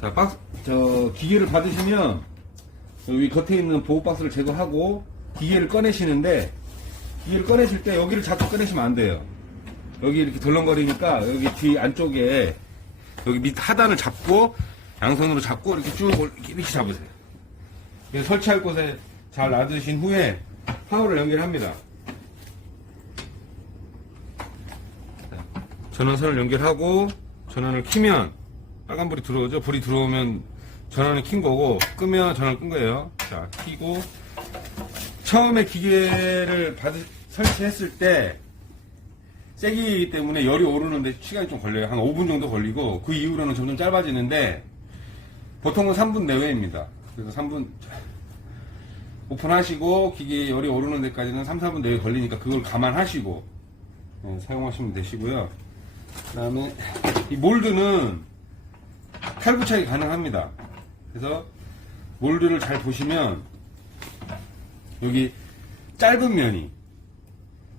자, 박스, 저, 기계를 받으시면, 여기 겉에 있는 보호 박스를 제거하고, 기계를 꺼내시는데, 기계를 꺼내실 때 여기를 자꾸 꺼내시면 안 돼요. 여기 이렇게 덜렁거리니까, 여기 뒤 안쪽에, 여기 밑 하단을 잡고, 양손으로 잡고, 이렇게 쭉, 올- 이렇게 잡으세요. 설치할 곳에 잘 놔두신 후에, 파워를 연결합니다. 자, 전원선을 연결하고, 전원을 키면, 빨간 불이 들어오죠? 불이 들어오면 전원을 킨 거고, 끄면 전원을 끈 거예요. 자, 키고, 처음에 기계를 받으, 설치했을 때, 세기이기 때문에 열이 오르는데 시간이 좀 걸려요. 한 5분 정도 걸리고, 그 이후로는 점점 짧아지는데, 보통은 3분 내외입니다. 그래서 3분, 오픈하시고, 기계 열이 오르는 데까지는 3, 4분 내외 걸리니까 그걸 감안하시고, 네, 사용하시면 되시고요. 그 다음에, 이 몰드는 탈부 착이 가능합니다. 그래서 몰드를 잘 보시면 여기 짧은 면이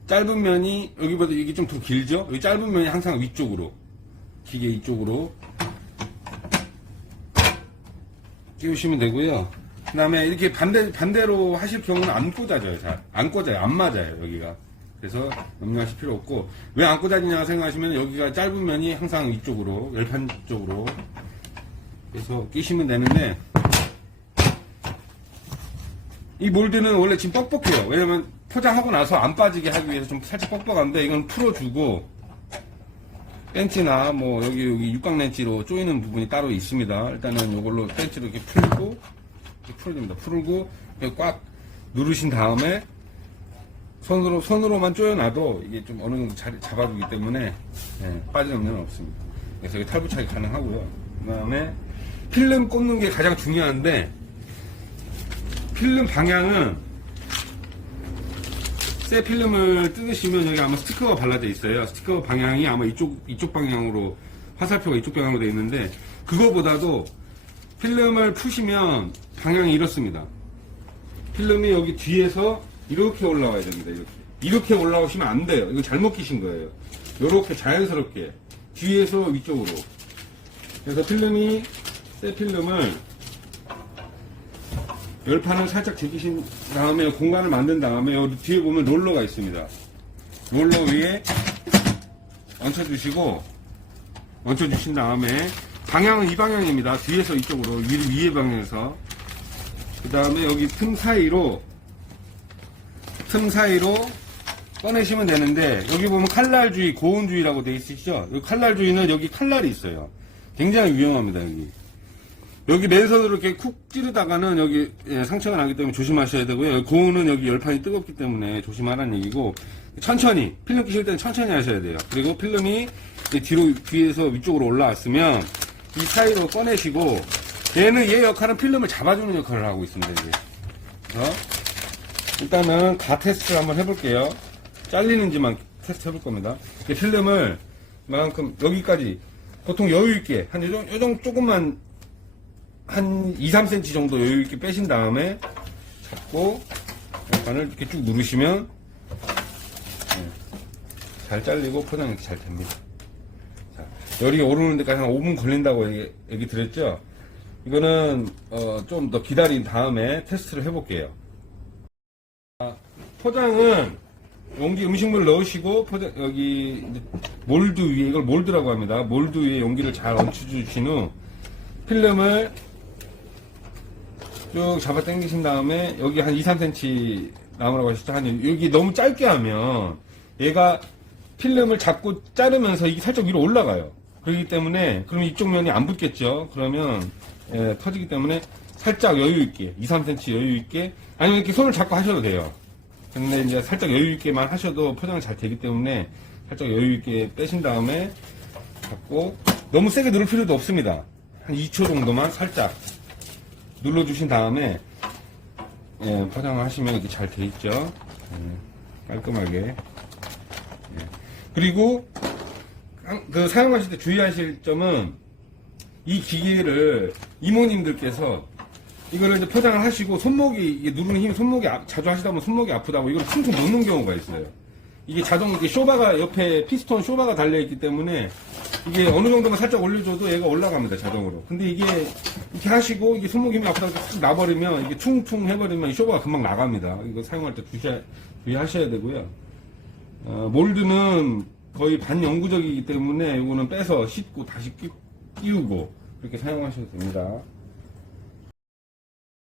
짧은 면이 여기보다 이게 좀 더 길죠? 여기 짧은 면이 항상 위쪽으로 기계 이쪽으로 끼우시면 되고요. 그 다음에 이렇게 반대, 반대로 하실 경우는 안 꽂아져요. 잘. 안 꽂아요. 안 맞아요. 여기가. 그래서 염려하실 필요 없고, 왜 안 꽂아지냐 생각하시면 여기가 짧은 면이 항상 이쪽으로, 열판 쪽으로 그래서 끼시면 되는데 이 몰드는 원래 지금 뻑뻑해요. 왜냐면 포장하고 나서 안 빠지게 하기 위해서 좀 살짝 뻑뻑한데 이건 풀어주고 벤치나 뭐 여기 여기 육각 렌치로 조이는 부분이 따로 있습니다. 일단은 이걸로 벤치로 이렇게 풀고 이렇게 풀어줍니다. 풀고 꽉 누르신 다음에 손으로 손으로만 조여놔도 이게 좀 어느 정도 자리 잡아주기 때문에 예, 빠지는 염려는 없습니다. 그래서 이게 탈부착이 가능하고요. 그다음에 필름 꼽는 게 가장 중요한데 필름 방향은 새 필름을 뜯으시면 여기 아마 스티커가 발라져 있어요. 스티커 방향이 아마 이쪽 이쪽 방향으로 화살표가 이쪽 방향으로 되어 있는데 그거보다도 필름을 푸시면 방향이 이렇습니다. 필름이 여기 뒤에서 이렇게 올라와야 됩니다. 이렇게 이렇게 올라오시면 안 돼요. 이거 잘못 끼신 거예요. 이렇게 자연스럽게 뒤에서 위쪽으로. 그래서 필름이 새 필름을 열판을 살짝 제끼신 다음에 공간을 만든 다음에 여기 뒤에 보면 롤러가 있습니다. 롤러 위에 얹혀주시고 얹혀주신 다음에 방향은 이 방향입니다. 뒤에서 이쪽으로 위, 위에 방향에서 그 다음에 여기 틈 사이로 틈 사이로 꺼내시면 되는데 여기 보면 칼날주의 고온주의라고 되어 있으시죠? 칼날주의는 여기 칼날이 있어요. 굉장히 위험합니다 여기. 여기 맨손으로 이렇게 쿡 찌르다가는 여기 예, 상처가 나기 때문에 조심하셔야 되고요. 고온은 여기 열판이 뜨겁기 때문에 조심하라는 얘기고 천천히 필름 끼실 때는 천천히 하셔야 돼요. 그리고 필름이 뒤로 뒤에서 위쪽으로 올라왔으면 이 사이로 꺼내시고 얘는 얘 역할은 필름을 잡아주는 역할을 하고 있습니다. 이제. 그래서 일단은 가 테스트를 한번 해볼게요. 잘리는지만 테스트 해볼 겁니다. 이 필름을 만큼 여기까지 보통 여유 있게 한 요정 요정 조금만 한 2, 3cm 정도 여유 있게 빼신 다음에 잡고 약간을 이렇게 쭉 누르시면 네, 잘 잘리고 포장이 잘 됩니다. 자, 열이 오르는 데까지 한 5분 걸린다고 얘기, 얘기 드렸죠? 이거는 어, 좀 더 기다린 다음에 테스트를 해볼게요. 아, 포장은 용기 음식물 넣으시고 포장 여기 몰드 위에 이걸 몰드라고 합니다. 몰드 위에 용기를 잘 얹혀주신 후 필름을 쭉 잡아 당기신 다음에 여기 한 2, 3cm 남으라고 하셨죠. 한 여기 너무 짧게 하면 얘가 필름을 잡고 자르면서 이게 살짝 위로 올라가요. 그렇기 때문에 그럼 이쪽 면이 안 붙겠죠. 그러면 예, 터지기 때문에 살짝 여유 있게 2, 3cm 여유 있게 아니면 이렇게 손을 잡고 하셔도 돼요. 근데 이제 살짝 여유 있게만 하셔도 포장이 잘 되기 때문에 살짝 여유 있게 빼신 다음에 잡고 너무 세게 누를 필요도 없습니다. 한 2초 정도만 살짝 눌러주신 다음에 예, 포장을 하시면 이렇게 잘 돼 있죠. 예, 깔끔하게. 예. 그리고 한- 그 사용하실 때 주의하실 점은 이 기계를 이모님들께서 이거를 이제 포장을 하시고 손목이 누르는 힘이 손목이 아- 자주 하시다 보면 손목이 아프다고 이걸 퉁퉁 놓는 경우가 있어요. 이게 자동 이게 쇼바가 옆에 피스톤 쇼바가 달려 있기 때문에 이게 어느 정도만 살짝 올려줘도 얘가 올라갑니다 자동으로. 근데 이게 이렇게 하시고 이게 손목 힘이 앞으로 확 나버리면 이게 퉁퉁 해버리면 이 쇼버가 금방 나갑니다. 이거 사용할 때 주의, 주의하셔야 되고요. 어, 몰드는 거의 반영구적이기 때문에 이거는 빼서 씻고 다시 끼, 끼우고 그렇게 사용하셔도 됩니다.